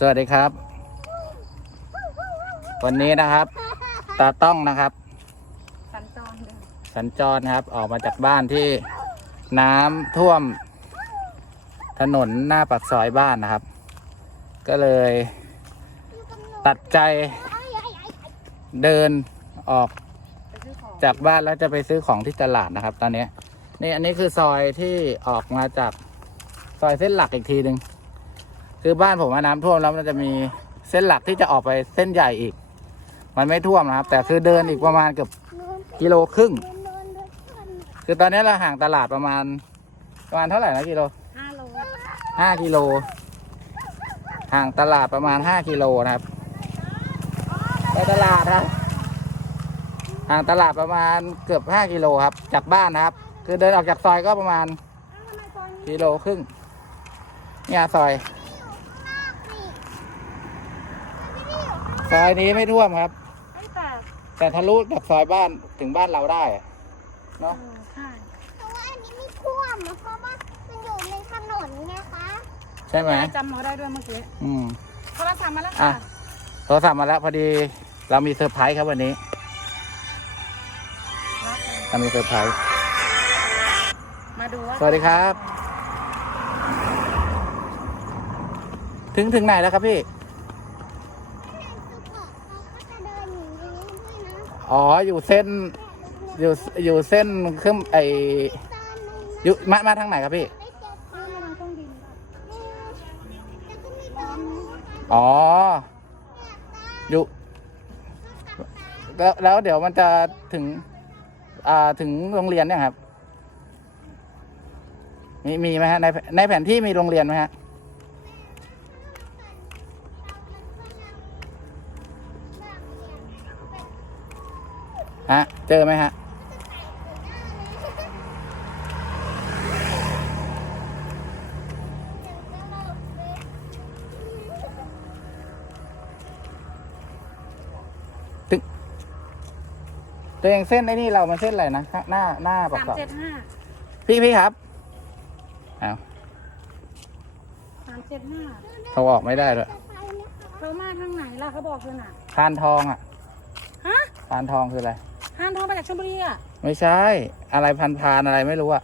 สวัสดีครับ วันนี้นะครับตาต้องนะครับ สัญจรสัครับ ออกมาจากบ้านที่น้ำท่วม ถนนหน้าปักซอยบ้านนะครับ ก็เลยตัดใจ เดินออกจากบ้านแล้วจะไปซื้อของที่ตลาดนะครับตอนนี้นี่อันนี้คือซอยที่ออกมาจากซอยเส้นหลักอีกทีหนึ่งคือบ้านผมมน้ําท่วมแล้วมันจะมีเส้นหลักที่จะออกไปเส้นใหญ่อีก มันไม่ท่วมนะครับ แต่คือเดินอีกประมาณเกือบกิโลครึ่ง คือตอนนี้เราห่างตลาดประมาณประมาณเท่าไหร่นะกิโลห้ากิโล ห่างตลาดประมาณห้ากิโลนะครับไปตลาดครับห่างตลาดประมาณเกือบห้ากิโลครับ จากบ้านครับ คือเดินออกจากซอยก็ประมาณกิโลครึ่ง เนี่ยซอยซอยนี้ไม่ท่วมครับ แต่แต่ทะลุจากซอยบ้านถึงบ้านเราได้เนาะใช่ไหมจำเราได้ด้วยเมื่อกี้ อืมโทรศัพท์มาแล้วค่ะโทรศัพท์มาแล้วพอดีเรามีเซอร์ไพรส์ครับวันนี้เรามีเซอร์ไพรส์ มาดูว่าสวัสดีครับ ถึงถึงไหนแล้วครับพี่อ๋อ อยู่เส้น อยู่ อยู่เส้นเครื่องไออยู่มามาทางไหนครับพี่ อ๋อ อยู่ แล้ว แล้ว เดี๋ยวมันจะถึง อ่า ถึงโรงเรียน เนี่ยครับ มีมีไหมฮะ ใน ในแผนที่มีโรงเรียนไหมฮะฮะเจอไหมฮะตึ๊งตัวเองเส้นไอ้นี่ เรามันเส้นอะไรนะหน้าหน้าปก้าพี่พี่ครับเอาสามเจ็ดห้าเขาออกไม่ได้ด้วยเขามาทางไหนล่ะเขาบอกคือไหนคานทองอ่ะ ฮะคานทองคืออะไรพ้างทองมาจากชลบุรีอ่ะ ไม่ใช่ อะไรพันพานอะไรไม่รู้อ่ะ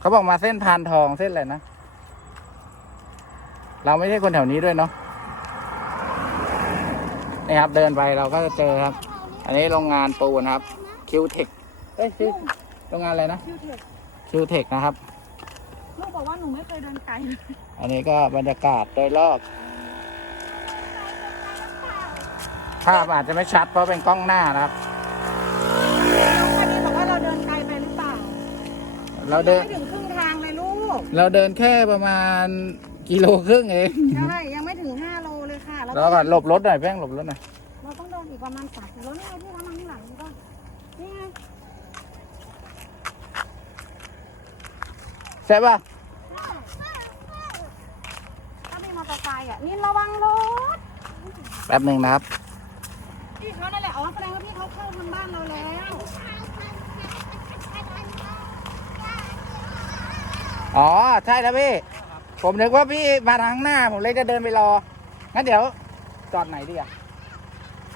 เขาบอกมาเส้นพานทองเส้นอะไรนะเราไม่ใช่คนแถวนี้ด้วยเนาะนี่ครับเดินไปเราก็จะเจอครับ อันนี้โรงงานปูนครับคิวเทคเฮ้ยโรงงานอะไรนะคิวเทคคิวเทคนะครับลูกบอกว่าหนูไม่เคยเดินไกลอันนี้ก็บรรยากาศโดยรอบภาพอาจจะไม่ชัด เพราะเป็นกล้องหน้านะครับ้ววอนนีบก่าเราเดินไกลไปปหรือเม่ถึงครึ่งทางเลยลูก เราเดินแค่ประมาณกิโลครึ่งเองใช่ยังไม่ถึงห้าโลเลยค่ะเราก็หลบรถหน่อยแป้งหลบรถหน่อย เราต้องเดินอีกประมาณสามกิโลนี่ไงที่เขามังหลังก็นี่ไงใช่ปะ่ถ้ามีมอเตอร์ไซค์อ่ะนี่ระวังรถ แป๊บหนึ่งนะครับอ๋อ ใช่แล้วพี่ ผมนึกว่าพี่มาทางหน้าผมเลยจะเดินไปรองั้นเดี๋ยว จอดไหนดีอ่ะ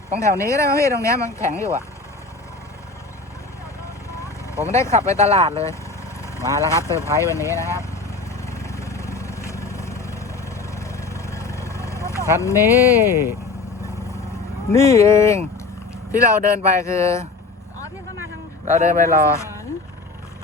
ตรงแถวนี้ก็ได้พี่ ตรงนี้มันแข็งอยู่อ่ะ ผมได้ขับไปตลาดเลย มาแล้วครับเซอร์ไพรส์วันนี้นะครับ คันนี้ นี่เองที่เราเดินไปคือเราเดินไปรอ